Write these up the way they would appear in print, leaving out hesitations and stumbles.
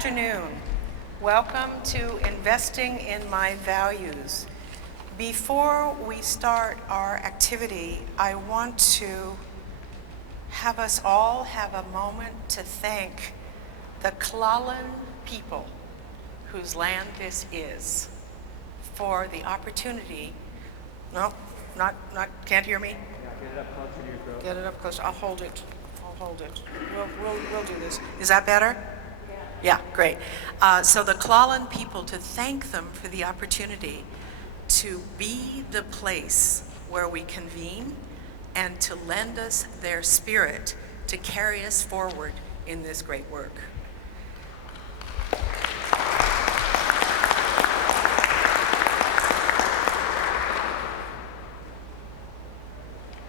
afternoon. Welcome to Investing in My Values. Before we start our activity, I want to have us all have a moment to thank the Klallen people whose land this is for the opportunity. No, not, can't hear me? Yeah, get it up closer to your throat. Get it up close. I'll hold it. We'll do this. Is that better? Yeah, great. So the Klallen people, to thank them for the opportunity to be the place where we convene and to lend us their spirit to carry us forward in this great work.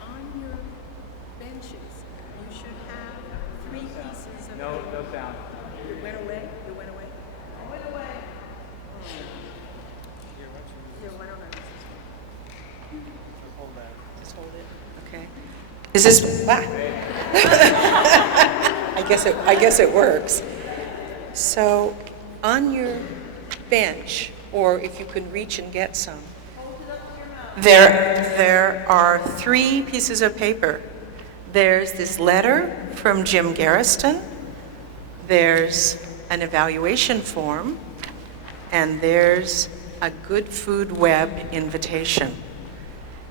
On your benches, you should have 3 pieces of No sound. You went away? You went away? I went away. Here, why don't I Hold that. just hold it? Okay. Is this, I guess it works. So on your bench, or if you can reach and get some, there are 3 pieces of paper. There's this letter from Jim Garriston, there's an evaluation form, and there's a Good Food Web invitation.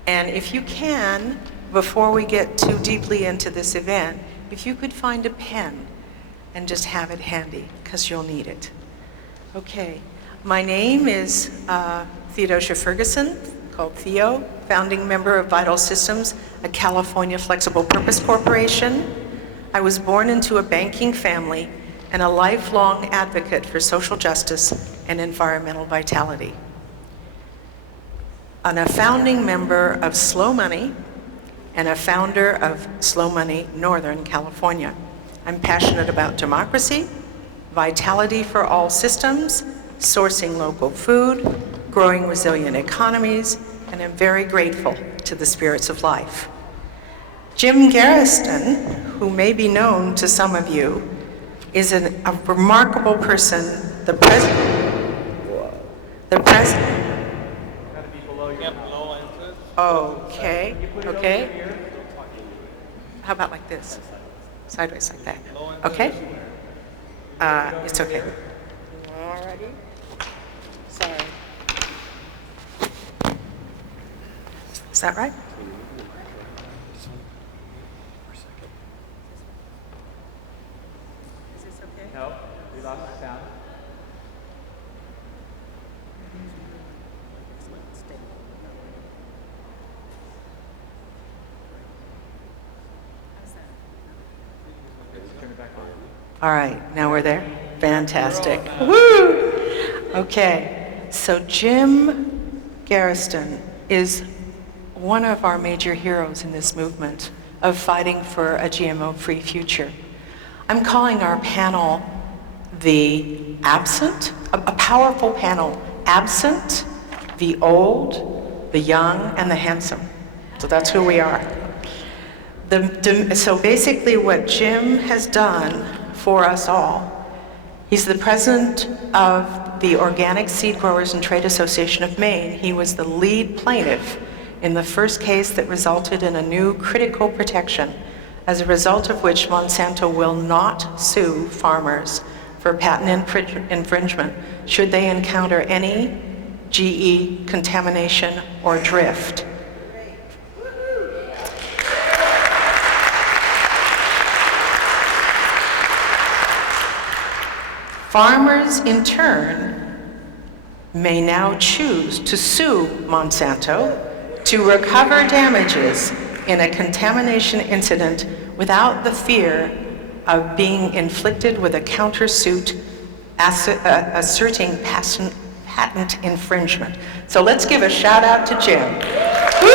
And if you can, before we get too deeply into this event, if you could find a pen and just have it handy, because you'll need it. Okay, my name is Theodosia Ferguson, called Theo, founding member of Vital Systems, a California flexible purpose corporation. I was born into a banking family and a lifelong advocate for social justice and environmental vitality. I'm a founding member of Slow Money and a founder of Slow Money Northern California. I'm passionate about democracy, vitality for all systems, sourcing local food, growing resilient economies, and I'm very grateful to the spirits of life. Jim Garriston, who may be known to some of you, is a remarkable person, the president. Gotta be below your mouth. Okay, You put it over okay. here. How about like this? Sideways like that. Okay? It's okay. Alrighty. Sorry. Is that right? Is this okay? No, we lost the sound. Turn it back on. All right, now we're there? Fantastic. Woo! Okay, so Jim Garriston is one of our major heroes in this movement of fighting for a GMO-free future. I'm calling our panel the absent, a powerful panel, absent, the old, the young, and the handsome. So that's who we are. So basically what Jim has done for us all, he's the president of the Organic Seed Growers and Trade Association of Maine. He was the lead plaintiff in the first case that resulted in a new critical protection, as a result of which Monsanto will not sue farmers for patent infringement should they encounter any GE contamination or drift. Farmers, in turn, may now choose to sue Monsanto to recover damages in a contamination incident without the fear of being inflicted with a countersuit asserting patent infringement. So let's give a shout out to Jim. Woo!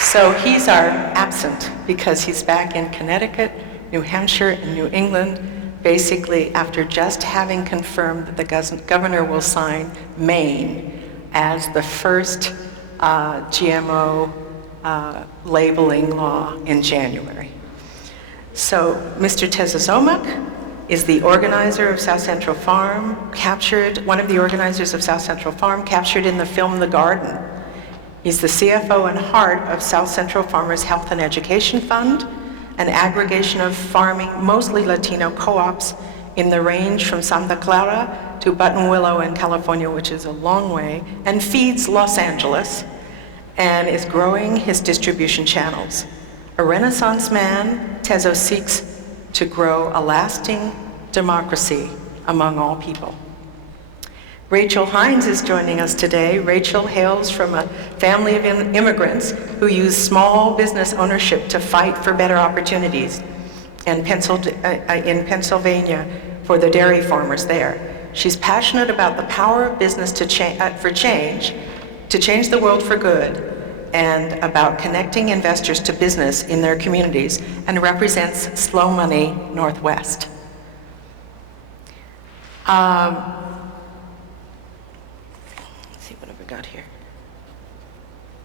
So he's our absent because he's back in Connecticut, New Hampshire, and New England, basically after just having confirmed that the governor will sign Maine as the first GMO labeling law in January. So Mr. Tezozomoc is the organizer of South Central Farm, one of the organizers of South Central Farm, captured in the film The Garden. He's the CFO and heart of South Central Farmers Health and Education Fund, an aggregation of farming, mostly Latino co-ops in the range from Santa Clara to Buttonwillow in California, which is a long way, and feeds Los Angeles, and is growing his distribution channels. A Renaissance man, Tezo seeks to grow a lasting democracy among all people. Rachel Hynes is joining us today. Rachel hails from a family of immigrants who use small business ownership to fight for better opportunities in Pennsylvania for the dairy farmers there. She's passionate about the power of business to change the world for good, and about connecting investors to business in their communities, and represents Slow Money Northwest. Let's see, what have we got here?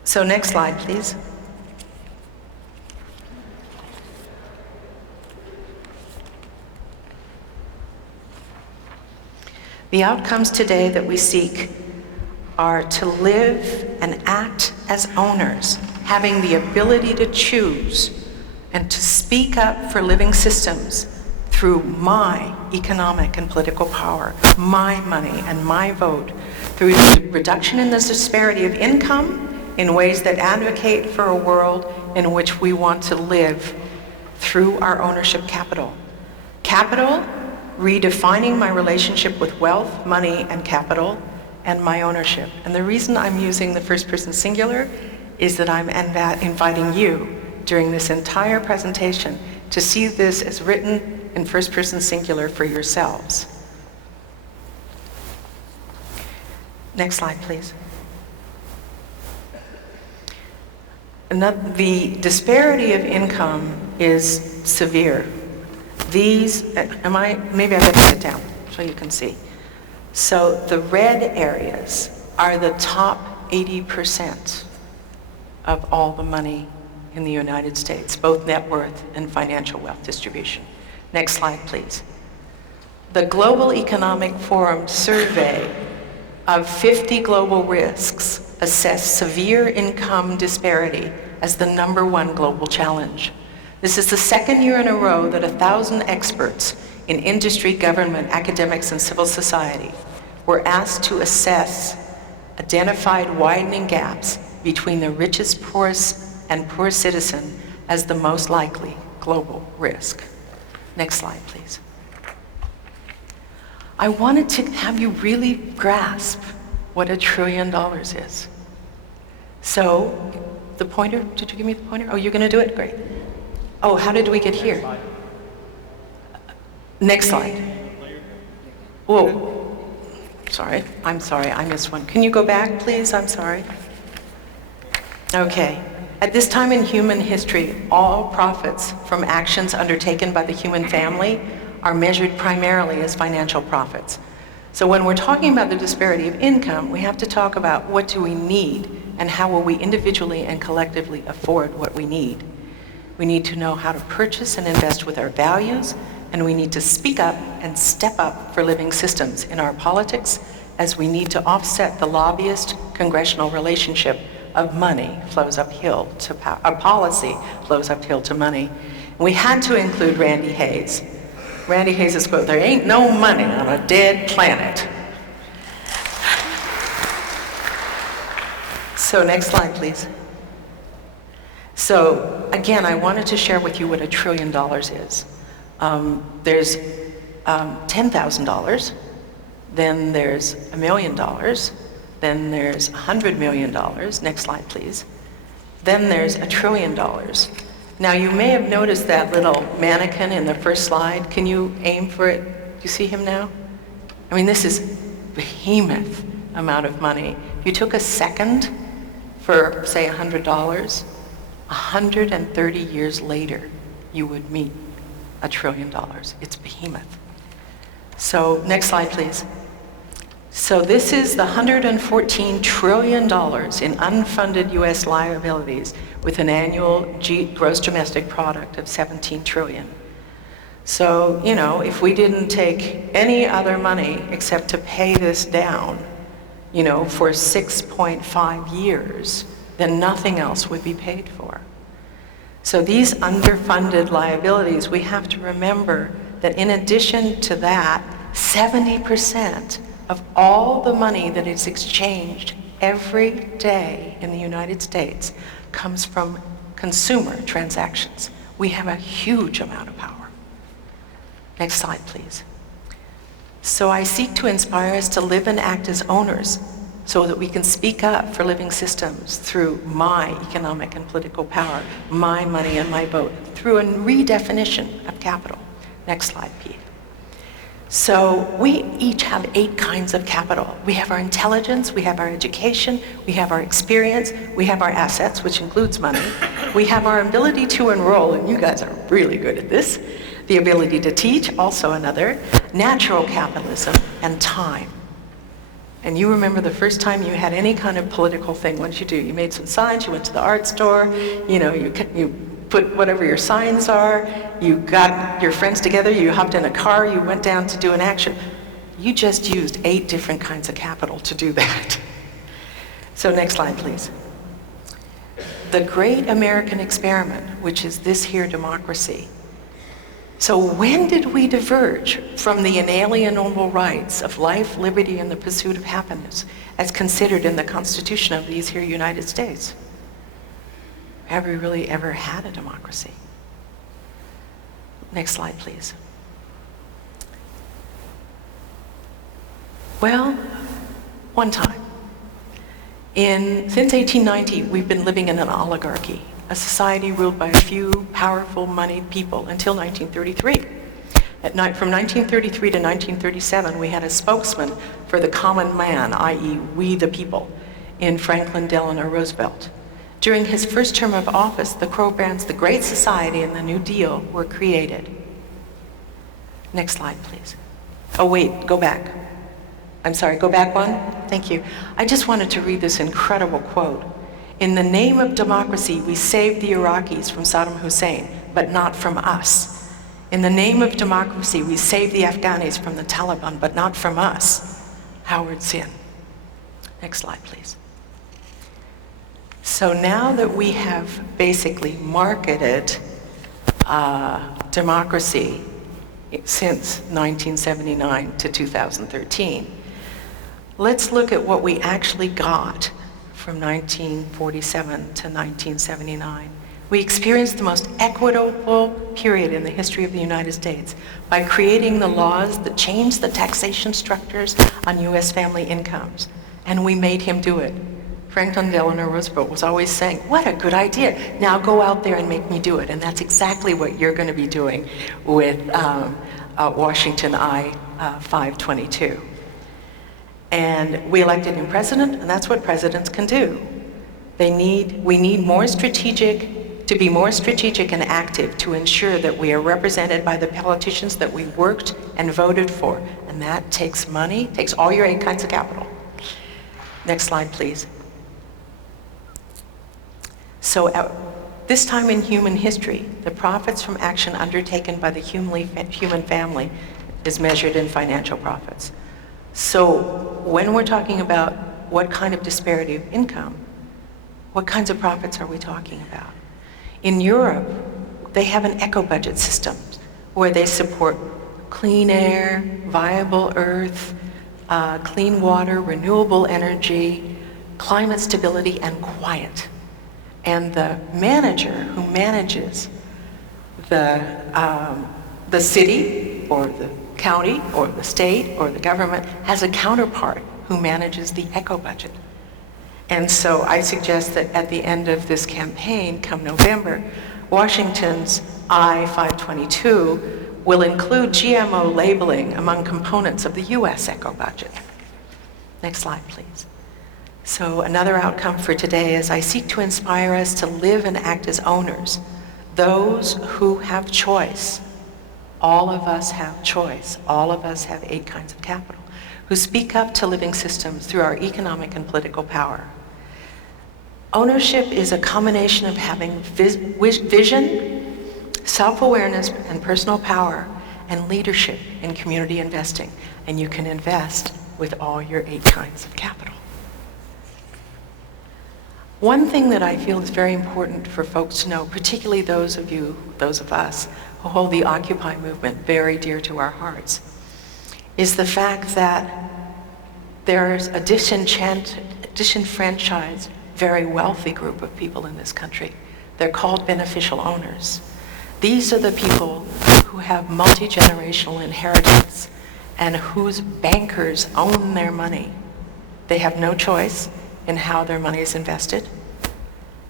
So next slide, please. The outcomes today that we seek are to live and act as owners, having the ability to choose and to speak up for living systems through my economic and political power, my money and my vote, through the reduction in the disparity of income in ways that advocate for a world in which we want to live through our ownership capital. Capital, redefining my relationship with wealth, money, and capital, and my ownership. And the reason I'm using the first person singular is that I'm inviting you during this entire presentation to see this as written in first person singular for yourselves. Next slide, please. The disparity of income is severe. Maybe I better sit down so you can see. So the red areas are the top 80% of all the money in the United States, both net worth and financial wealth distribution. Next slide, please. The Global Economic Forum survey of 50 global risks assessed severe income disparity as the #1 global challenge. This is the second year in a row that 1,000 experts in industry, government, academics, and civil society were asked to assess identified widening gaps between the richest, poorest, and poorest citizen as the most likely global risk. Next slide, please. I wanted to have you really grasp what $1 trillion is. So, the pointer, did you give me the pointer? Oh, you're gonna do it? Great. Oh, how did we get here? Next slide. Whoa. Sorry, I'm sorry, I missed one. Can you go back, please? I'm sorry. Okay. At this time in human history, all profits from actions undertaken by the human family are measured primarily as financial profits. So when we're talking about the disparity of income, we have to talk about what do we need and how will we individually and collectively afford what we need. We need to know how to purchase and invest with our values, and we need to speak up and step up for living systems in our politics, as we need to offset the lobbyist congressional relationship of money flows uphill to policy flows uphill to money. And we had to include Randy Hayes. Randy Hayes' quote, "There ain't no money on a dead planet." So next slide, please. So again, I wanted to share with you what $1 trillion is. There's $10,000, then there's $1 million, then there's $100 million. Next slide, please. Then there's $1 trillion. Now you may have noticed that little mannequin in the first slide. Can you aim for it? Do you see him now? I mean, this is behemoth amount of money. If you took a second for, say, $100, 130 years later, you would meet $1 trillion. It's behemoth. So next slide, please. So this is the $114 trillion in unfunded US liabilities with an annual gross domestic product of 17 trillion. So, you know, if we didn't take any other money except to pay this down, you know, for 6.5 years, then nothing else would be paid for. So these underfunded liabilities, we have to remember that in addition to that, 70% of all the money that is exchanged every day in the United States comes from consumer transactions. We have a huge amount of power. Next slide, please. So I seek to inspire us to live and act as owners so that we can speak up for living systems through my economic and political power, my money and my vote, through a redefinition of capital. Next slide, Pete. So we each have 8 kinds of capital. We have our intelligence, we have our education, we have our experience, we have our assets, which includes money. We have our ability to enroll, and you guys are really good at this. The ability to teach, also another. Natural capitalism, and time. And you remember the first time you had any kind of political thing, what did you do? You made some signs, you went to the art store, you know, you put whatever your signs are, you got your friends together, you hopped in a car, you went down to do an action. You just used 8 different kinds of capital to do that. So next slide, please. The great American experiment, which is this here democracy. So when did we diverge from the inalienable rights of life, liberty, and the pursuit of happiness as considered in the Constitution of these here United States? Have we really ever had a democracy? Next slide, please. Well, one time. Since 1890, we've been living in an oligarchy, a society ruled by a few powerful, moneyed people until 1933. From 1933 to 1937, we had a spokesman for the common man, i.e. we the people, in Franklin Delano Roosevelt. During his first term of office, the programs The Great Society and the New Deal were created. Next slide, please. Oh wait, go back. I'm sorry, go back one? Thank you. I just wanted to read this incredible quote. In the name of democracy, we saved the Iraqis from Saddam Hussein, but not from us. In the name of democracy, we saved the Afghanis from the Taliban, but not from us. Howard Zinn. Next slide, please. So now that we have basically marketed democracy since 1979 to 2013, let's look at what we actually got from 1947 to 1979. We experienced the most equitable period in the history of the United States by creating the laws that changed the taxation structures on US family incomes. And we made him do it. Franklin Delano Roosevelt was always saying, what a good idea. Now go out there and make me do it. And that's exactly what you're going to be doing with Washington I-522. And we elected him president, and that's what presidents can do. We need more to be more strategic and active to ensure that we are represented by the politicians that we worked and voted for. And that takes money, takes all your 8 kinds of capital. Next slide, please. So at this time in human history, the profits from action undertaken by the human family is measured in financial profits. So when we're talking about what kind of disparity of income, what kinds of profits are we talking about? In Europe, they have an eco-budget system where they support clean air, viable earth, clean water, renewable energy, climate stability, and quiet. And the manager who manages the city or the county or the state or the government has a counterpart who manages the eco-budget. And so I suggest that at the end of this campaign, come November, Washington's I-522 will include GMO labeling among components of the US eco-budget. Next slide, please. So another outcome for today is I seek to inspire us to live and act as owners, those who have choice. All of us have choice. All of us have 8 kinds of capital, who speak up to living systems through our economic and political power. Ownership is a combination of having vision, self-awareness and personal power and leadership in community investing. And you can invest with all your 8 kinds of capital. One thing that I feel is very important for folks to know, particularly those of us who hold the Occupy movement very dear to our hearts, is the fact that there's a disenfranchised, very wealthy group of people in this country. They're called beneficial owners. These are the people who have multi-generational inheritance and whose bankers own their money. They have no choice in how their money is invested.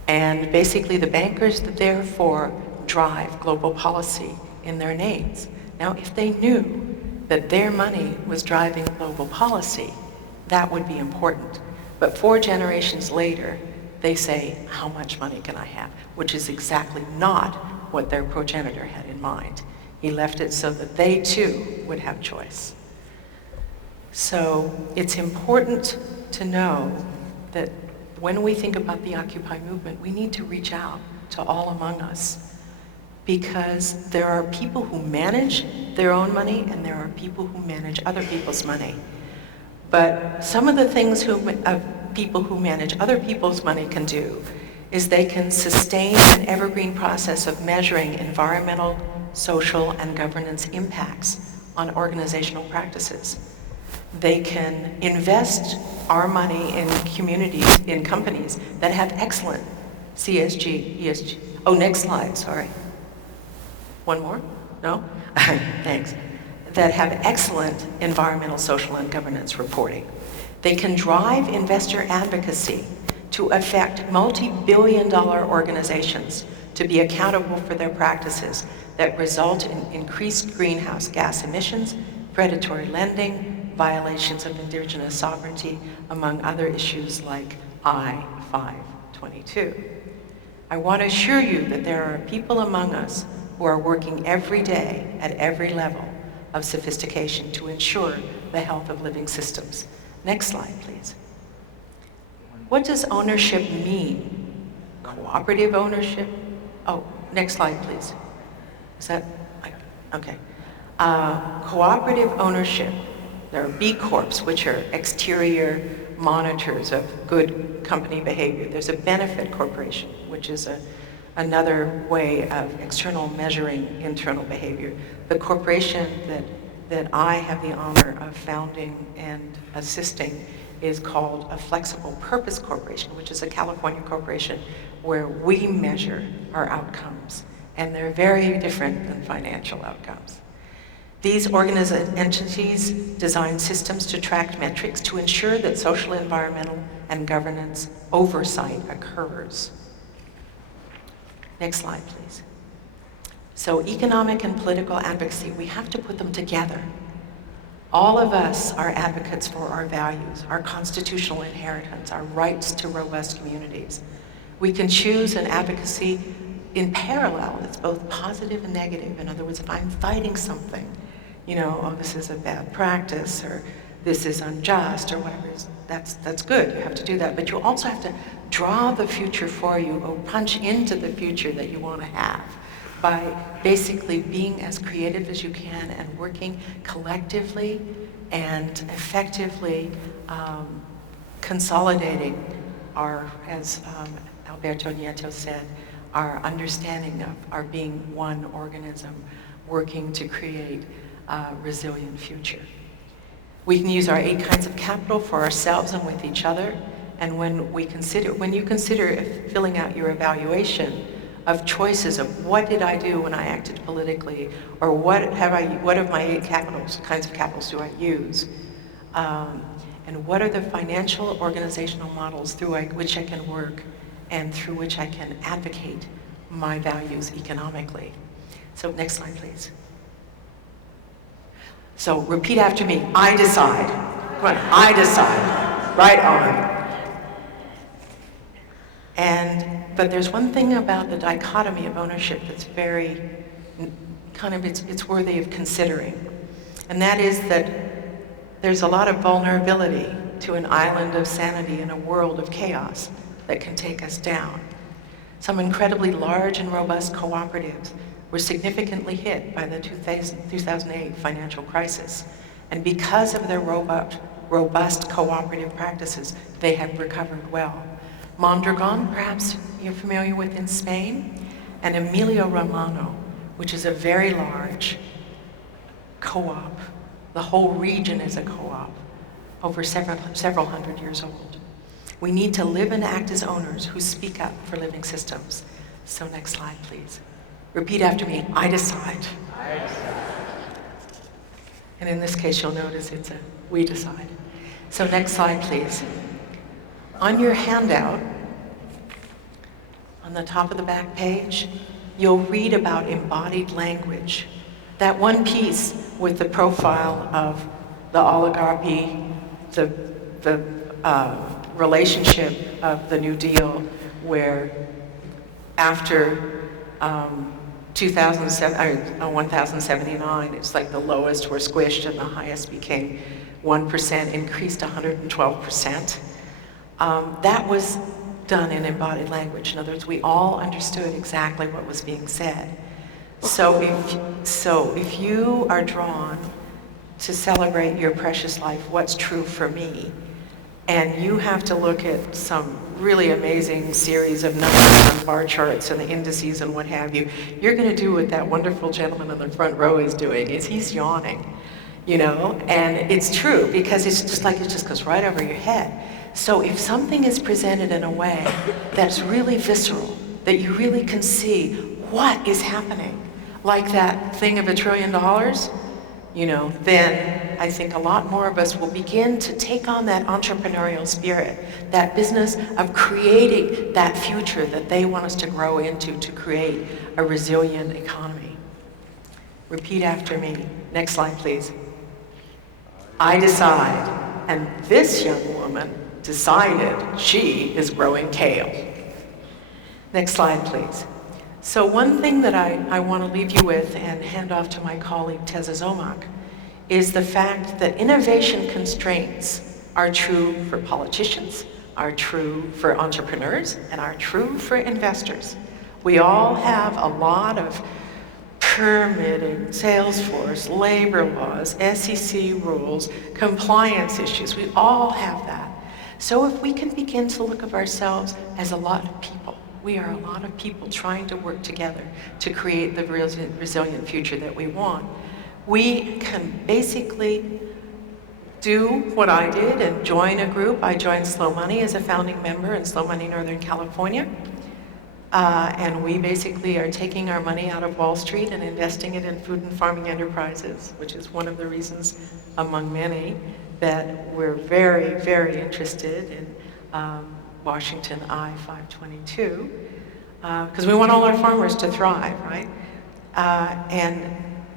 And basically the bankers therefore drive global policy in their names. Now, if they knew that their money was driving global policy, that would be important. But 4 generations later, they say, how much money can I have? Which is exactly not what their progenitor had in mind. He left it so that they too would have choice. So it's important to know that when we think about the Occupy movement, we need to reach out to all among us, because there are people who manage their own money and there are people who manage other people's money. But some of the things people who manage other people's money can do is they can sustain an evergreen process of measuring environmental, social, and governance impacts on organizational practices. They can invest our money in communities, in companies that have excellent CSG, ESG. Oh, next slide, sorry. One more? No? Thanks. That have excellent environmental, social, and governance reporting. They can drive investor advocacy to affect multi-billion-dollar organizations to be accountable for their practices that result in increased greenhouse gas emissions, predatory lending, violations of indigenous sovereignty, among other issues like I-522. I want to assure you that there are people among us who are working every day at every level of sophistication to ensure the health of living systems. Next slide, please. What does ownership mean? Cooperative ownership? Oh, next slide, please. Is that, okay. Cooperative ownership. There are B Corps, which are exterior monitors of good company behavior. There's a benefit corporation, which is another way of external measuring internal behavior. The corporation that I have the honor of founding and assisting is called a Flexible Purpose Corporation, which is a California corporation where we measure our outcomes, and they're very different than financial outcomes. These entities design systems to track metrics to ensure that social, environmental, and governance oversight occurs. Next slide, please. So economic and political advocacy, we have to put them together. All of us are advocates for our values, our constitutional inheritance, our rights to robust communities. We can choose an advocacy in parallel. It's both positive and negative. In other words, if I'm fighting something, you know, oh, this is a bad practice, or this is unjust, or whatever it is, that's good. You have to do that. But you also have to draw the future for you, or punch into the future that you want to have by basically being as creative as you can and working collectively and effectively consolidating our, as Alberto Nieto said, our understanding of our being one organism working to create a resilient future. We can use our 8 kinds of capital for ourselves and with each other. And when you consider filling out your evaluation of choices of what did I do when I acted politically, or what of my 8 kinds of capitals do I use, and what are the financial organizational models through which I can work and through which I can advocate my values economically. So next slide, please. So repeat after me, I decide. Come on, I decide, right on. But there's one thing about the dichotomy of ownership that's very, it's worthy of considering. And that is that there's a lot of vulnerability to an island of sanity in a world of chaos that can take us down. Some incredibly large and robust cooperatives were significantly hit by the 2008 financial crisis. And because of their robust cooperative practices, they have recovered well. Mondragon, perhaps you're familiar with in Spain, and Emilio Romano, which is a very large co-op. The whole region is a co-op, over several hundred years old. We need to live and act as owners who speak up for living systems. So next slide, please. Repeat after me, I decide. I decide. And in this case, you'll notice it's a we decide. So next slide, please. On your handout, on the top of the back page, you'll read about embodied language. That one piece with the profile of the oligarchy, the relationship of the New Deal, where after 1079, it's like the lowest were squished and the highest became 1%, increased 112%. That was done in embodied language. In other words, we all understood exactly what was being said. So if you are drawn to celebrate your precious life, what's true for me, and you have to look at some really amazing series of numbers and bar charts and the indices and what have you, you're going to do what that wonderful gentleman in the front row is doing, is he's yawning, you know? And it's true, because it's just like it just goes right over your head. So if something is presented in a way that's really visceral, that you really can see what is happening, like that thing of $1 trillion, you know, then I think a lot more of us will begin to take on that entrepreneurial spirit, that business of creating that future that they want us to grow into, to create a resilient economy. Repeat after me. Next slide, please. I decide, and this young woman decided she is growing kale. Next slide, please. So one thing that I want to leave you with and hand off to my colleague Tezozomoc is the fact that innovation constraints are true for politicians, are true for entrepreneurs, and are true for investors. We all have a lot of permitting, Salesforce, labor laws, SEC rules, compliance issues. We all have that. So if we can begin to look at ourselves as a lot of people, we are a lot of people trying to work together to create the resilient future that we want. We can basically do what I did and join a group. I joined Slow Money as a founding member in Slow Money Northern California. And we basically are taking our money out of Wall Street and investing it in food and farming enterprises, which is one of the reasons, among many, that we're very, very interested in Washington I-522, because we want all our farmers to thrive, right? And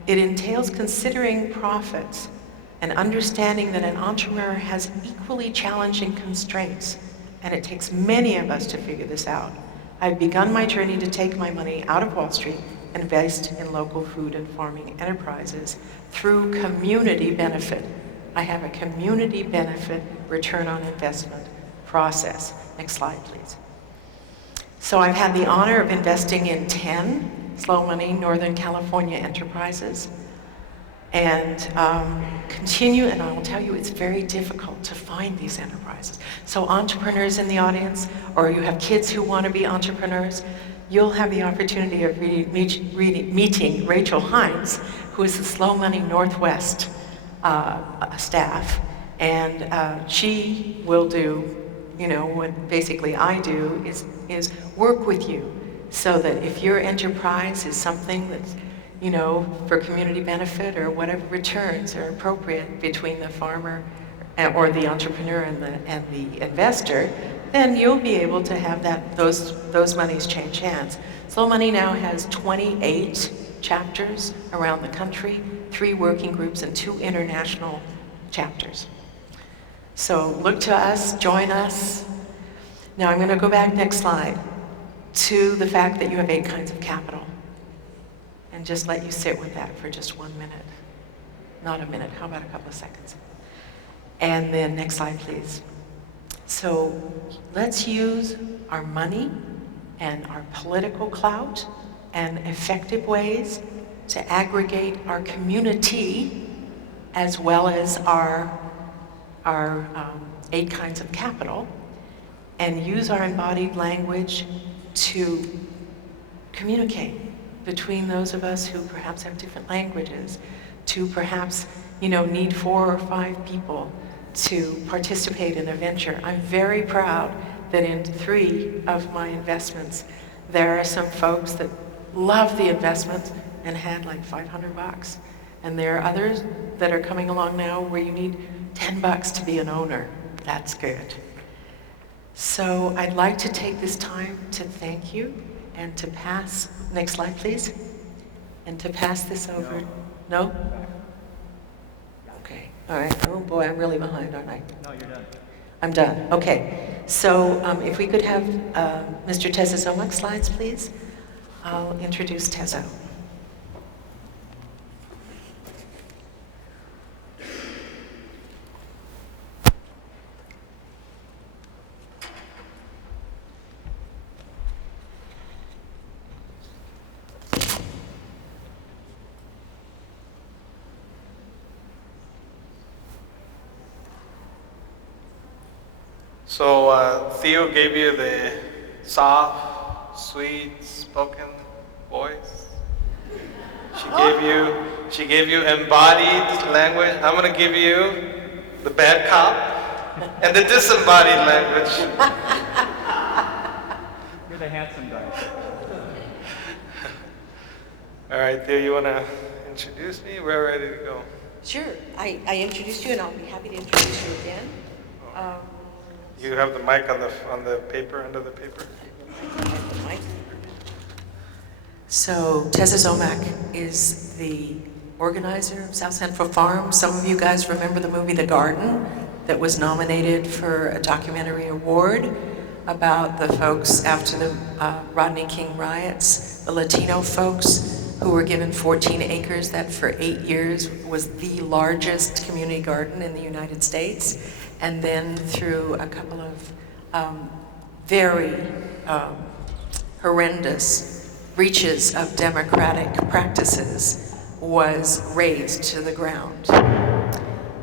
it entails considering profits and understanding that an entrepreneur has equally challenging constraints, and it takes many of us to figure this out. I've begun my journey to take my money out of Wall Street and invest in local food and farming enterprises through community benefit. I have a community benefit return on investment process. Next slide, please. So I've had the honor of investing in 10 Slow Money Northern California enterprises, and continue, and I will tell you, it's very difficult to find these enterprises. So entrepreneurs in the audience, or you have kids who want to be entrepreneurs, you'll have the opportunity of meeting Rachel Hynes, who is the Slow Money Northwest staff, and she will do, you know, what basically I do is work with you so that if your enterprise is something that's, you know, for community benefit or whatever returns are appropriate between the farmer or the entrepreneur and the investor, then you'll be able to have those monies change hands. Slow Money now has 28 chapters around the country, 3 working groups, and 2 international chapters. So look to us, join us. Now I'm going to go back, next slide, to the fact that you have 8 kinds of capital. And just let you sit with that for just 1 minute. Not a minute, how about a couple of seconds? And then next slide, please. So let's use our money and our political clout and effective ways to aggregate our community as well as our 8 kinds of capital, and use our embodied language to communicate between those of us who perhaps have different languages, to perhaps, need 4 or 5 people to participate in a venture. I'm very proud that in 3 of my investments, there are some folks that love the investment and had like $500. And there are others that are coming along now where you need $10 to be an owner. That's good. So I'd like to take this time to thank you and to pass, next slide please, and to pass this over. No? Okay, all right. Oh boy, I'm really behind, aren't I? No, you're done. I'm done, okay. So if we could have Mr. Tezozomoc slides, please. I'll introduce Tezo. So Theo gave you the soft, sweet-spoken voice. She gave you embodied language. I'm going to give you the bad cop and the disembodied language. You're the handsome guy. All right, Theo, you want to introduce me? We're ready to go. Sure, I introduced you and I'll be happy to introduce you again. You have the mic on the paper, under the paper. So Tezozomoc is the organizer of South Central Farm. Some of you guys remember the movie The Garden that was nominated for a documentary award about the folks after the Rodney King riots, the Latino folks who were given 14 acres that for 8 years was the largest community garden in the United States. And then through a couple of very horrendous breaches of democratic practices was razed to the ground.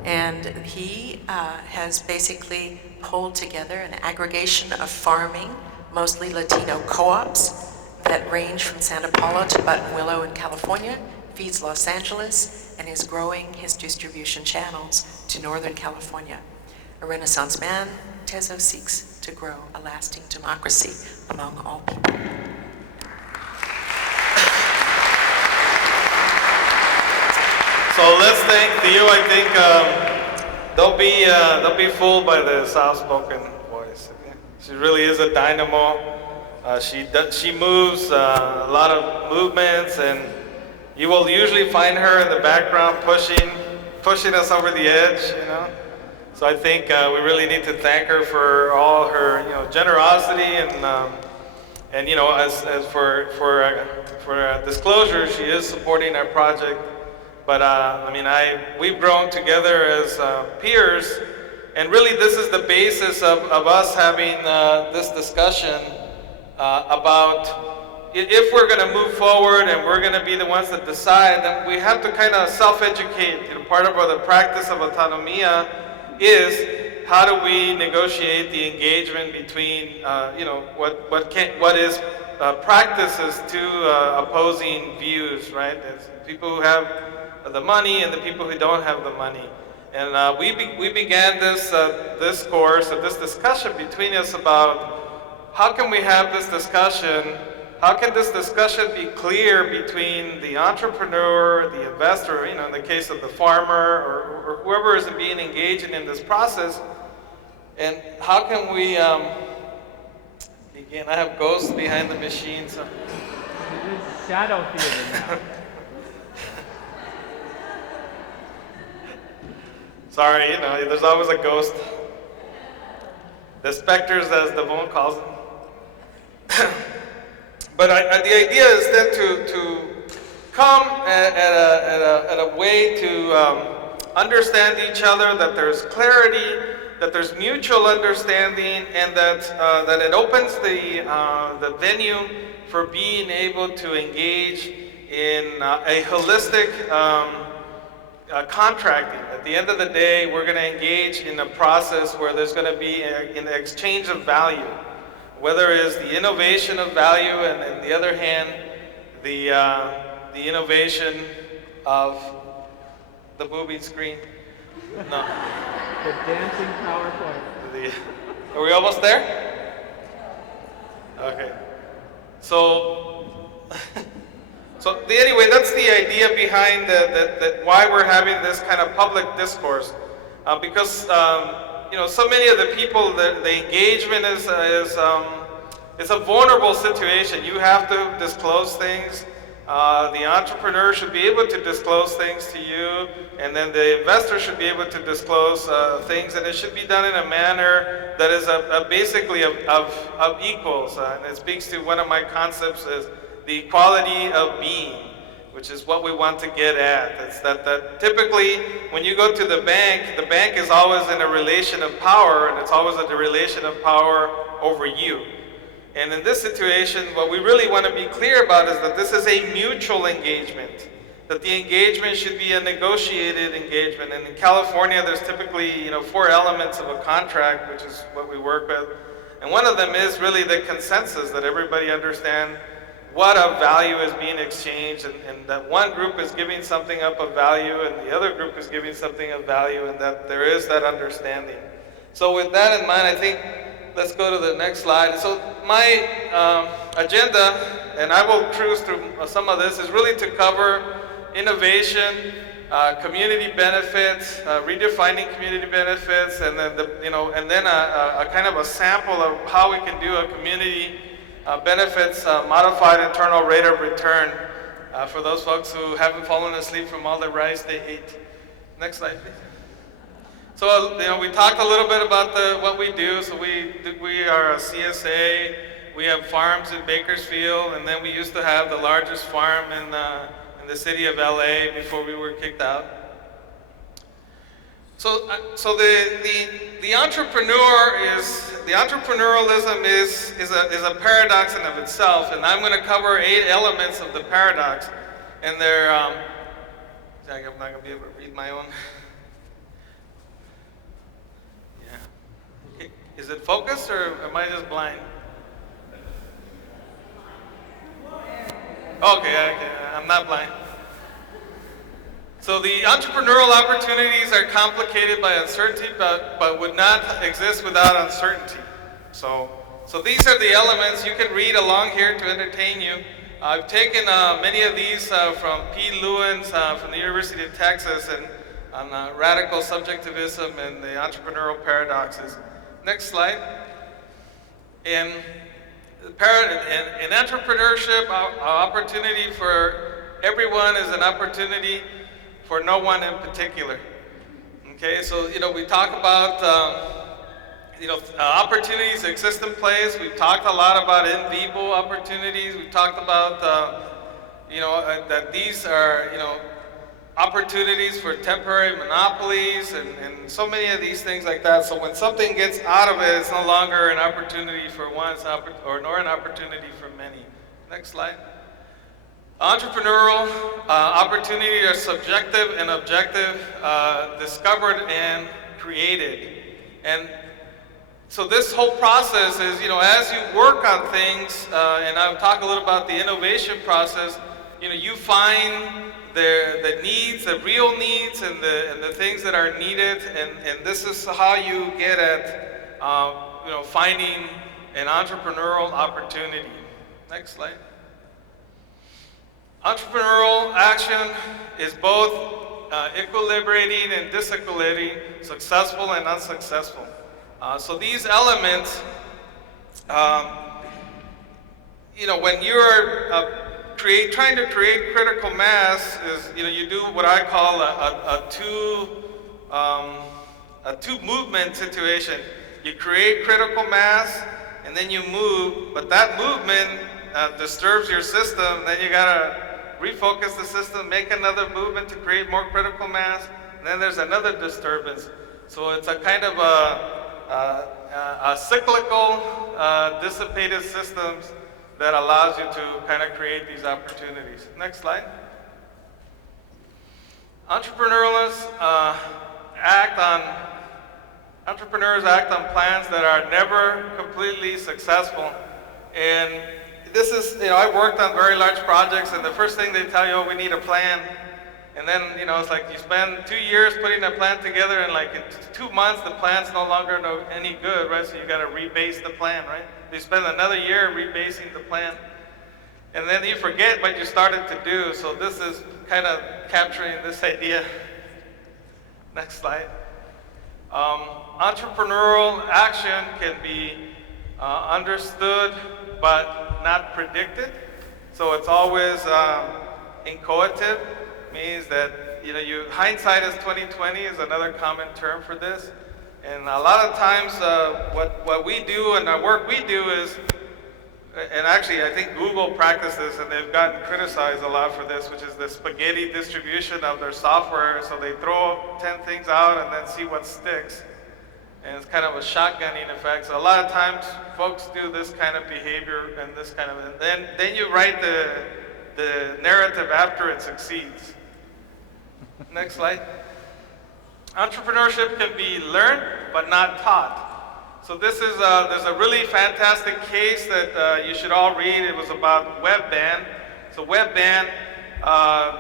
And he has basically pulled together an aggregation of farming, mostly Latino co-ops that range from Santa Paula to Buttonwillow in California, feeds Los Angeles, and is growing his distribution channels to Northern California. A Renaissance man, Tezo seeks to grow a lasting democracy among all people. So let's thank Theo. I think don't be fooled by the soft-spoken voice. Okay? She really is a dynamo. She moves a lot of movements, and you will usually find her in the background pushing us over the edge. So I think we really need to thank her for all her generosity and as for disclosure, she is supporting our project. But we've grown together as peers, and really this is the basis of us having this discussion about if we're going to move forward and we're going to be the ones that decide, then we have to kind of self-educate. Part of the practice of autonomia is how do we negotiate the engagement between what is practices to opposing views, right? It's people who have the money and the people who don't have the money. And we began this discourse, this discussion between us about how can we have this discussion. How can this discussion be clear between the entrepreneur, the investor, in the case of the farmer, or whoever is being engaged in this process, and how can we begin? I have ghosts behind the machine. So. It is shadow theater now. Sorry, there's always a ghost. The specters, as Devon calls them. But the idea is then to come at a way to understand each other, that there's clarity, that there's mutual understanding, and that it opens the venue for being able to engage in a holistic contracting. At the end of the day, we're going to engage in a process where there's going to be an exchange of value, whether it's the innovation of value and on the other hand, the innovation of the moving screen. No. The dancing PowerPoint. Are we almost there? Okay. So, anyway, that's the idea behind that why we're having this kind of public discourse, because so many of the people that the engagement is a vulnerable situation. You have to disclose things. The entrepreneur should be able to disclose things to you, and then the investor should be able to disclose things, and it should be done in a manner that is basically of equals. And it speaks to one of my concepts is the equality of being, which is what we want to get at. It's that typically when you go to the bank is always in a relation of power, and it's always a relation of power over you. And in this situation, what we really want to be clear about is that this is a mutual engagement, that the engagement should be a negotiated engagement. And in California, there's typically 4 elements of a contract, which is what we work with. And one of them is really the consensus, that everybody understand what of value is being exchanged, and that one group is giving something up of value and the other group is giving something of value, and that there is that understanding. So with that in mind, I think let's go to the next slide. So my agenda, and I will cruise through some of this, is really to cover innovation, community benefits, redefining community benefits, and then a kind of a sample of how we can do a community benefits modified internal rate of return for those folks who haven't fallen asleep from all the rice they ate. Next slide, please. So we talked a little bit about what we do. So we are a CSA. We have farms in Bakersfield, and then we used to have the largest farm in the city of LA before we were kicked out. So the entrepreneurialism is a paradox in of itself, and I'm going to cover 8 elements of the paradox, and they're I'm not going to be able to read my own. Is it focused or am I just blind? Okay, I'm not blind. So the entrepreneurial opportunities are complicated by uncertainty, but would not exist without uncertainty. So these are the elements. You can read along here to entertain you. I've taken many of these from P. Lewins from the University of Texas and on radical subjectivism and the entrepreneurial paradoxes. Next slide. In entrepreneurship, opportunity for everyone is an opportunity for no one in particular. Okay, so we talk about opportunities exist in place. We've talked a lot about in vivo opportunities. We've talked about that these are opportunities for temporary monopolies and so many of these things like that. So when something gets out of it, it's no longer an opportunity for one, nor an opportunity for many. Next slide. Entrepreneurial opportunity are subjective and objective, discovered and created. And so this whole process is, as you work on things, and I'll talk a little about the innovation process, you find the needs, the real needs, and the things that are needed, and this is how you get at finding an entrepreneurial opportunity. Next slide. Entrepreneurial action is both equilibrating and disequilibrating, successful and unsuccessful. So these elements, when you're trying to create critical mass, is you do what I call a two movement situation. You create critical mass, and then you move, but that movement disturbs your system. Then you gotta refocus the system, make another movement to create more critical mass, and then there's another disturbance. So it's a kind of a cyclical, dissipated systems that allows you to kind of create these opportunities. Next slide. Entrepreneurs act on plans that are never completely successful. And this is, I worked on very large projects, and the first thing they tell you, oh, we need a plan. And then, it's like you spend 2 years putting a plan together, and like in 2 months, the plan's no longer any good, right? So you got to rebase the plan, right? You spend another year rebasing the plan. And then you forget what you started to do. So this is kind of capturing this idea. Next slide. Entrepreneurial action can be understood but not predicted. So it's always inchoative, means that hindsight is 20/20 is another common term for this. And a lot of times what we do and the work we do is, and actually I think Google practices, and they've gotten criticized a lot for this, which is the spaghetti distribution of their software. So they throw 10 things out and then see what sticks. And it's kind of a shotgunning effect. So a lot of times folks do this kind of behavior and this kind of, and then you write the narrative after it succeeds. Next slide. Entrepreneurship can be learned but not taught. So this is there's a really fantastic case that you should all read. It was about Webband. So Webband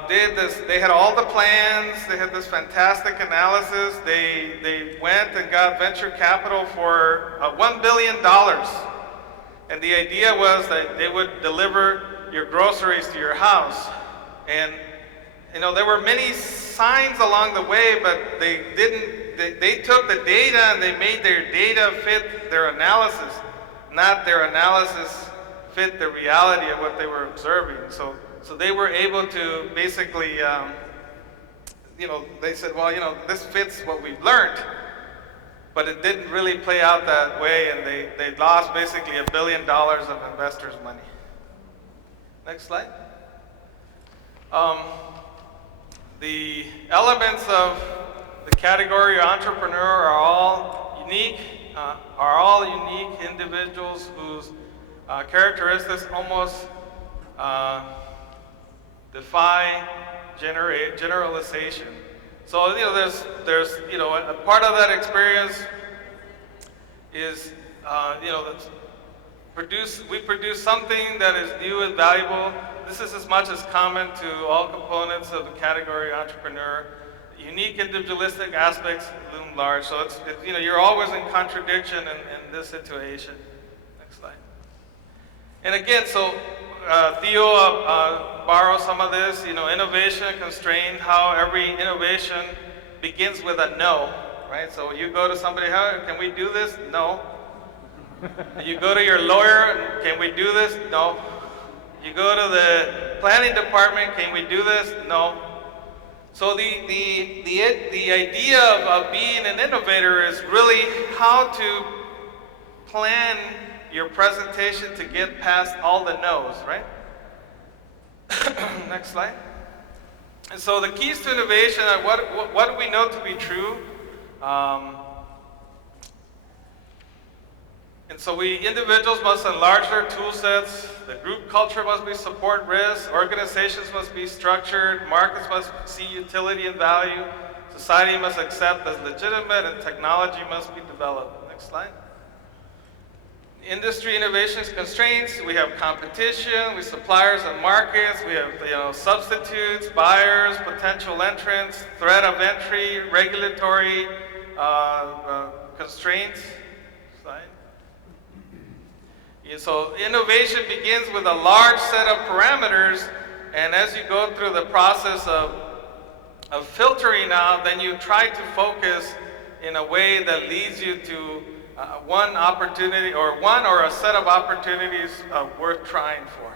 did this. They had all the plans. They had this fantastic analysis. They went and got venture capital for $1 billion. And the idea was that they would deliver your groceries to your house. And there were many signs along the way, but they didn't. They took the data and they made their data fit their analysis, not their analysis fit the reality of what they were observing. So they were able to basically, they said, well, this fits what we've learned, but it didn't really play out that way, and they lost basically $1 billion of investors' money. Next slide. The elements of the category entrepreneur are all unique individuals whose characteristics almost defy generalization. So there's a part of that experience is we produce something that is new and valuable. This is as much as common to all components of the category entrepreneur. Unique individualistic aspects loom large. So it's you're always in contradiction in this situation. Next slide. And again, so Theo borrows some of this, innovation constrained, how every innovation begins with a no, right? So you go to somebody, can we do this? No. You go to your lawyer, can we do this? No. You go to the planning department, can we do this? No. So the idea of being an innovator is really how to plan your presentation to get past all the no's, right? Next slide. And so the keys to innovation are what do we know to be true? And so individuals must enlarge their tool sets, the group culture must be support risk, organizations must be structured, markets must see utility and value, society must accept as legitimate, and technology must be developed. Next slide. Industry innovations constraints, we have competition, we have suppliers and markets, we have substitutes, buyers, potential entrants, threat of entry, regulatory constraints. Slide. So innovation begins with a large set of parameters, and as you go through the process of filtering out, then you try to focus in a way that leads you to one opportunity or a set of opportunities worth trying for.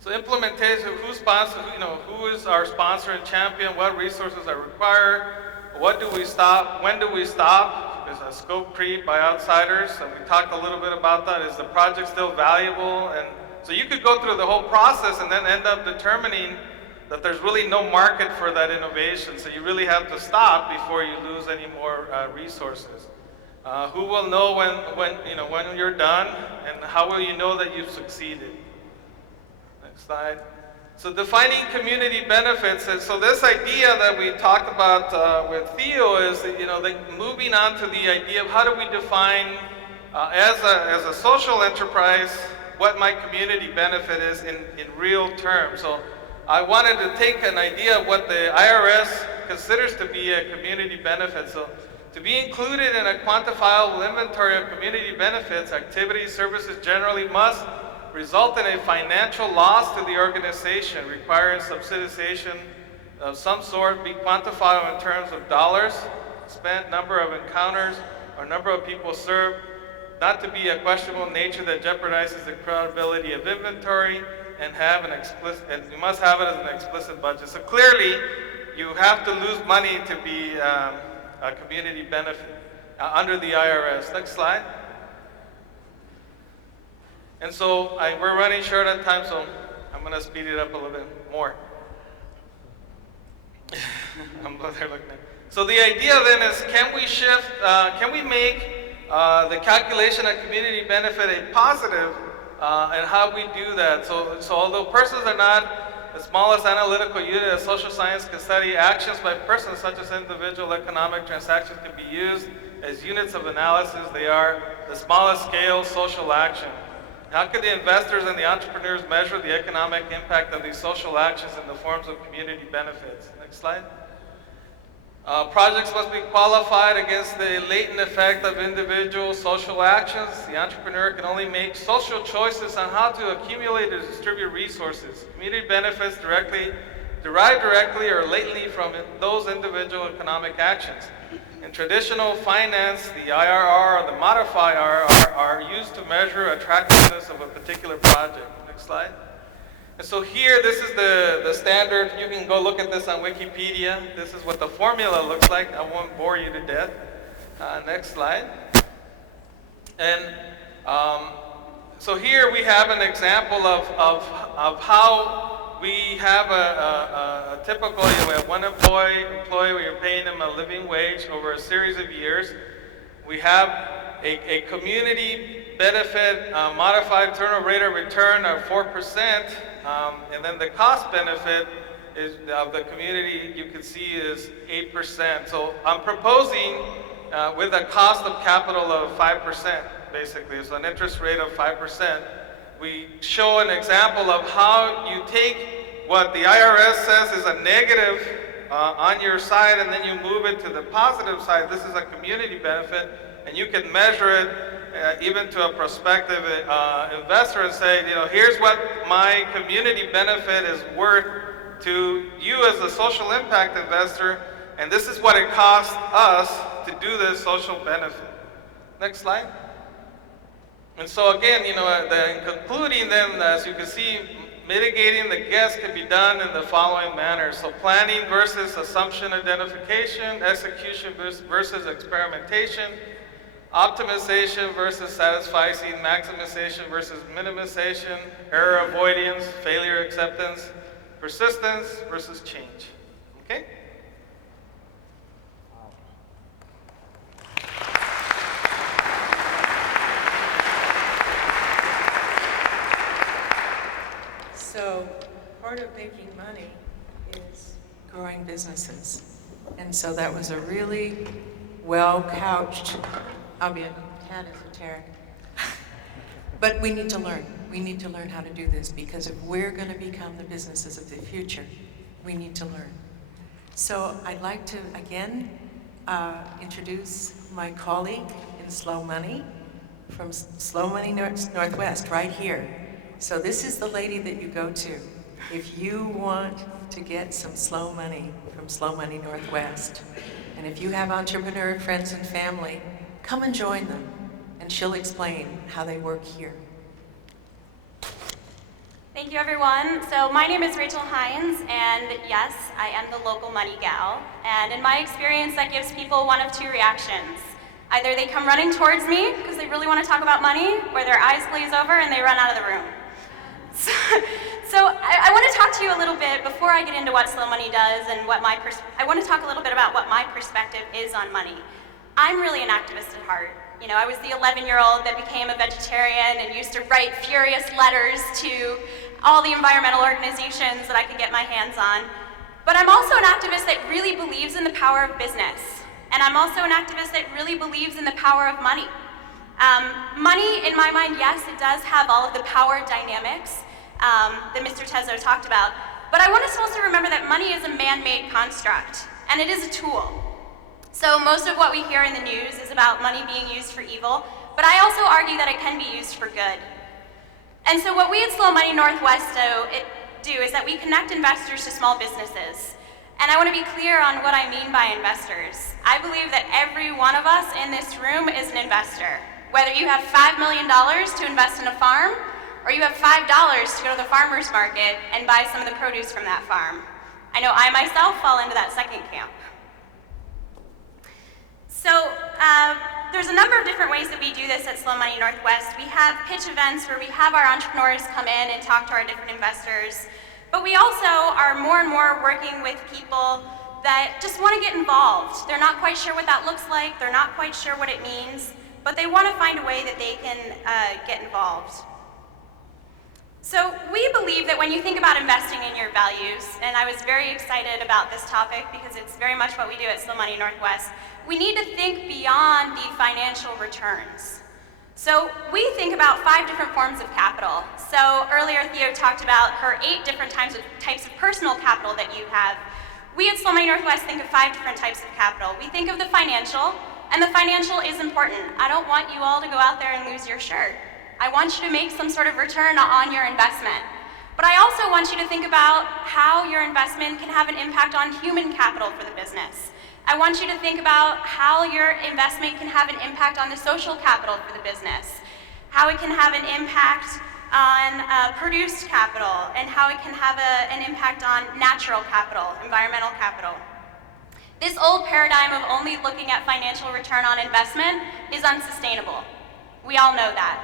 So implementation, who is our sponsor and champion, what resources are required, what do we stop, when do we stop? There's a scope creep by outsiders, and we talked a little bit about that. Is the project still valuable? And so you could go through the whole process and then end up determining that there's really no market for that innovation, so you really have to stop before you lose any more resources. Who will know when you're done, and how will you know that you've succeeded? Next slide. So defining community benefits, and so this idea that we talked about with Theo is, moving on to the idea of how do we define as a social enterprise what my community benefit is in real terms. So I wanted to take an idea of what the IRS considers to be a community benefit. So to be included in a quantifiable inventory of community benefits, activities, services generally must result in a financial loss to the organization, requiring subsidization of some sort, be quantifiable in terms of dollars spent, number of encounters, or number of people served, not to be a questionable nature that jeopardizes the credibility of inventory, and you must have it as an explicit budget. So clearly, you have to lose money to be a community benefit under the IRS. Next slide. And so we're running short on time, so I'm going to speed it up a little bit more. I'm there looking at. So the idea then is, can we make the calculation of community benefit a positive, and how we do that? So although persons are not the smallest analytical unit of social science can study, actions by persons such as individual economic transactions can be used as units of analysis. They are the smallest scale social action. How can the investors and the entrepreneurs measure the economic impact of these social actions in the forms of community benefits? Next slide. Projects must be qualified against the latent effect of individual social actions. The entrepreneur can only make social choices on how to accumulate or distribute resources. Community benefits derive directly or latently from those individual economic actions. In traditional finance, the IRR or the modified IRR are used to measure attractiveness of a particular project. Next slide. And so here, this is the standard. You can go look at this on Wikipedia. This is what the formula looks like. I won't bore you to death. Next slide. And so here we have an example of how we have a typical, we have one employee where you're paying them a living wage over a series of years. We have a community benefit modified internal rate of return of 4%, and then the cost benefit of the community, you can see, is 8%. So I'm proposing with a cost of capital of 5%, basically, so an interest rate of 5%. We show an example of how you take what the IRS says is a negative on your side, and then you move it to the positive side. This is a community benefit, and you can measure it even to a prospective investor and say, here's what my community benefit is worth to you as a social impact investor, and this is what it costs us to do this social benefit. Next slide. And so again, in concluding then, as you can see, mitigating the guess can be done in the following manner. So planning versus assumption identification, execution versus experimentation, optimization versus satisficing, maximization versus minimization, error avoidance, failure acceptance, persistence versus change. Okay? So part of making money is growing businesses. And so that was a really well-couched, I'll be a tad esoteric, but we need to learn. We need to learn how to do this, because if we're going to become the businesses of the future, we need to learn. So I'd like to, again, introduce my colleague in Slow Money from Slow Money Northwest, right here. So this is the lady that you go to if you want to get some slow money from Slow Money Northwest. And if you have entrepreneur friends and family, come and join them, and she'll explain how they work here. Thank you, everyone. So my name is Rachel Hines, and yes, I am the local money gal. And in my experience, that gives people one of two reactions. Either they come running towards me because they really want to talk about money, or their eyes glaze over and they run out of the room. So I want to talk to you a little bit, before I get into what Slow Money does and what I want to talk a little bit about what my perspective is on money. I'm really an activist at heart. You know, I was the 11-year-old that became a vegetarian and used to write furious letters to all the environmental organizations that I could get my hands on. But I'm also an activist that really believes in the power of business. And I'm also an activist that really believes in the power of money. Money, in my mind, yes, it does have all of the power dynamics that Mr. Tezo talked about. But I want us to also remember that money is a man-made construct, and it is a tool. So most of what we hear in the news is about money being used for evil, but I also argue that it can be used for good. And so what we at Slow Money Northwest do is that we connect investors to small businesses. And I want to be clear on what I mean by investors. I believe that every one of us in this room is an investor. Whether you have $5 million to invest in a farm, or you have $5 to go to the farmer's market and buy some of the produce from that farm. I know I myself fall into that second camp. So there's a number of different ways that we do this at Slow Money Northwest. We have pitch events where we have our entrepreneurs come in and talk to our different investors. But we also are more and more working with people that just want to get involved. They're not quite sure what that looks like. They're not quite sure what it means. But they want to find a way that they can get involved. So we believe that when you think about investing in your values, and I was very excited about this topic because it's very much what we do at Slow Money Northwest, we need to think beyond the financial returns. So we think about 5 different forms of capital. So earlier Theo talked about her 8 different types of personal capital that you have. We at Slow Money Northwest think of 5 different types of capital. We think of the financial, and the financial is important. I don't want you all to go out there and lose your shirt. I want you to make some sort of return on your investment. But I also want you to think about how your investment can have an impact on human capital for the business. I want you to think about how your investment can have an impact on the social capital for the business, how it can have an impact on produced capital, and how it can have an impact on natural capital, environmental capital. This old paradigm of only looking at financial return on investment is unsustainable. We all know that.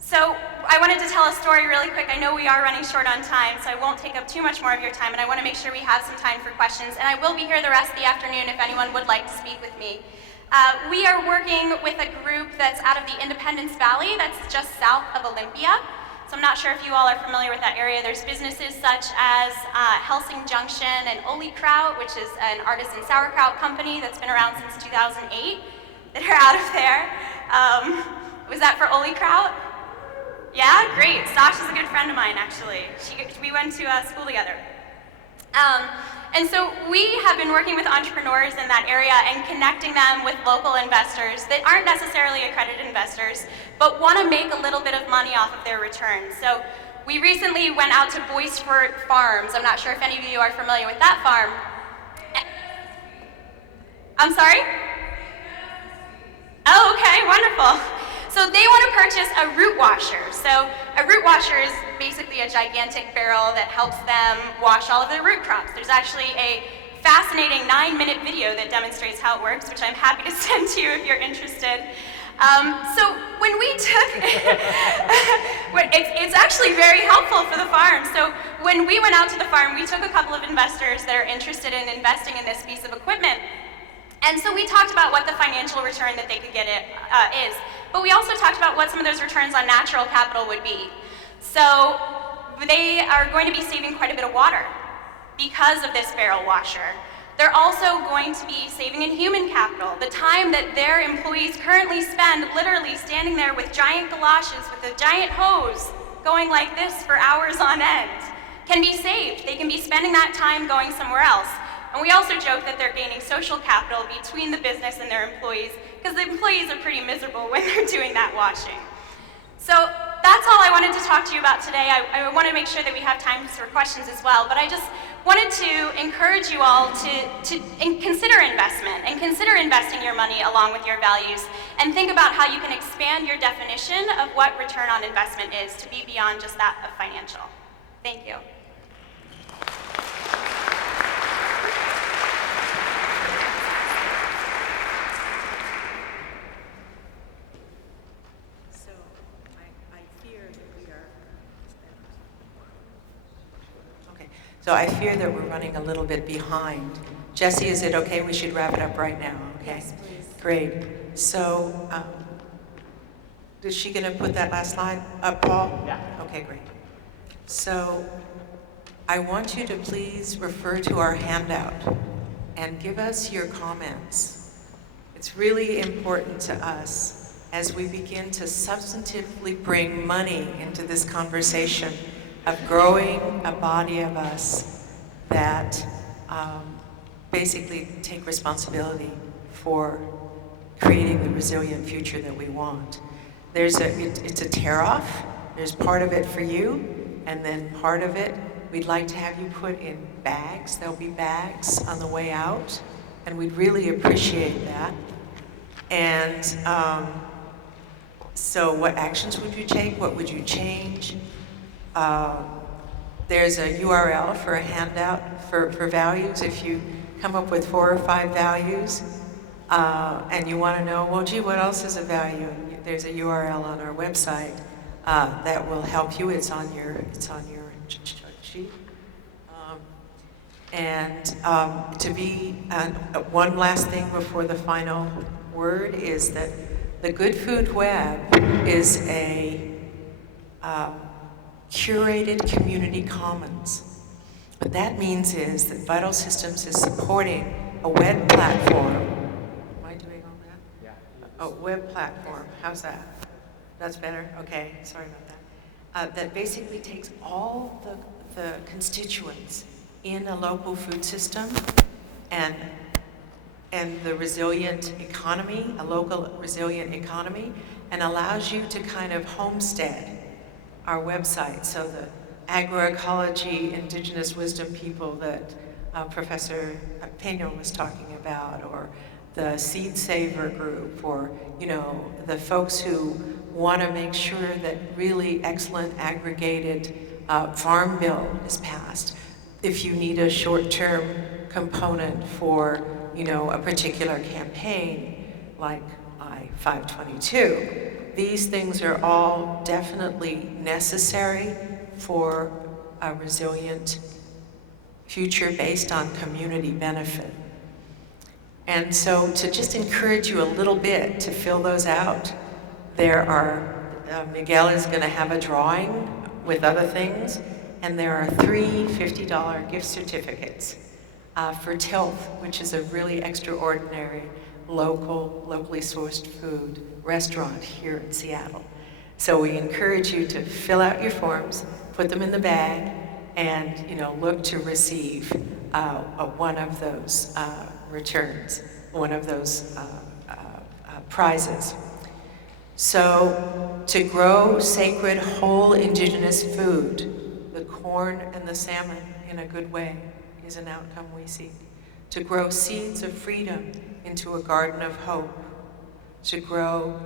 So I wanted to tell a story really quick. I know we are running short on time, so I won't take up too much more of your time, and I want to make sure we have some time for questions, and I will be here the rest of the afternoon if anyone would like to speak with me. We are working with a group that's out of the Independence Valley, that's just south of Olympia. So I'm not sure if you all are familiar with that area. There's businesses such as Helsing Junction and Oli Kraut, which is an artisan sauerkraut company that's been around since 2008, that are out of there. Was that for Oli Kraut? Yeah, great. Sasha's a good friend of mine, actually. We went to school together. And so we have been working with entrepreneurs in that area and connecting them with local investors that aren't necessarily accredited investors, but want to make a little bit of money off of their returns. So we recently went out to Boisfort Farms. I'm not sure if any of you are familiar with that farm. I'm sorry? Oh, okay, wonderful. So they want to purchase a root washer. So a root washer is basically a gigantic barrel that helps them wash all of their root crops. There's actually a fascinating 9-minute video that demonstrates how it works, which I'm happy to send to you if you're interested. So when we took, it's actually very helpful for the farm. So when we went out to the farm, we took a couple of investors that are interested in investing in this piece of equipment. And so we talked about what the financial return that they could get is. But we also talked about what some of those returns on natural capital would be. So they are going to be saving quite a bit of water because of this barrel washer. They're also going to be saving in human capital. The time that their employees currently spend literally standing there with giant galoshes with a giant hose going like this for hours on end can be saved. They can be spending that time going somewhere else. And we also joke that they're gaining social capital between the business and their employees, because the employees are pretty miserable when they're doing that washing. So that's all I wanted to talk to you about today. I want to make sure that we have time for questions as well, but I just wanted to encourage you all to consider investment and consider investing your money along with your values, and think about how you can expand your definition of what return on investment is to be beyond just that of financial. Thank you. So I fear that we're running a little bit behind Jesse, is it okay? We should wrap it up right now, okay? Yes, please. Great. So, is she going to put that last slide up, Paul? Yeah. Okay, great. So, I want you to please refer to our handout and give us your comments. It's really important to us as we begin to substantively bring money into this conversation of growing a body of us that basically take responsibility for creating the resilient future that we want. It's a tear-off. There's part of it for you, and then part of it we'd like to have you put in bags. There'll be bags on the way out, and we'd really appreciate that. And so what actions would you take? What would you change? There's a URL for a handout for values. If you come up with 4 or 5 values and you want to know, well, gee, what else is a value? There's a URL on our website that will help you. It's on your sheet. To be one last thing before the final word is that the Good Food Web is a curated community commons. What that means is that Vital Systems is supporting a web platform. Am I doing all that? Yeah. A web platform. How's that? That's better? Okay, sorry about that. That basically takes all the constituents in a local food system and the resilient economy, a local resilient economy, and allows you to kind of homestead our website. So the agroecology, indigenous wisdom people that Professor Peña was talking about, or the Seed Saver group, or the folks who want to make sure that really excellent aggregated farm bill is passed. If you need a short-term component for a particular campaign, like I-522, these things are all definitely necessary for a resilient future based on community benefit. And so to just encourage you a little bit to fill those out, there are, Miguel is going to have a drawing with other things, and there are 3 $50 gift certificates for Tilth, which is a really extraordinary locally sourced food restaurant here in Seattle. So we encourage you to fill out your forms, put them in the bag, and look to receive one of those returns, one of those prizes. So to grow sacred whole indigenous food, the corn and the salmon in a good way is an outcome we seek. To grow seeds of freedom into a garden of hope. To grow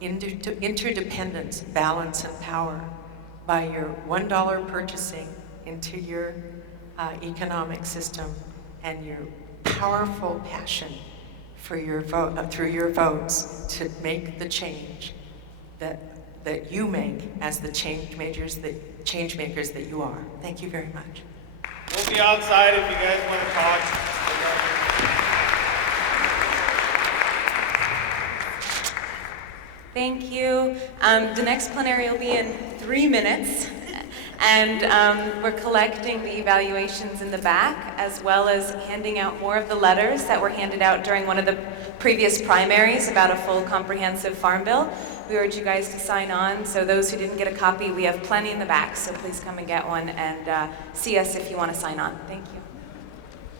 interdependence, balance, and power by your $1 purchasing into your economic system and your powerful passion for your vote, through your votes, to make the change that you make as the change makers that you are. Thank you very much. We'll be outside if you guys want to talk. Thank you. The next plenary will be in 3 minutes. And we're collecting the evaluations in the back, as well as handing out more of the letters that were handed out during one of the previous primaries about a full comprehensive farm bill. We urge you guys to sign on. So those who didn't get a copy, we have plenty in the back, so please come and get one and see us if you want to sign on. Thank you.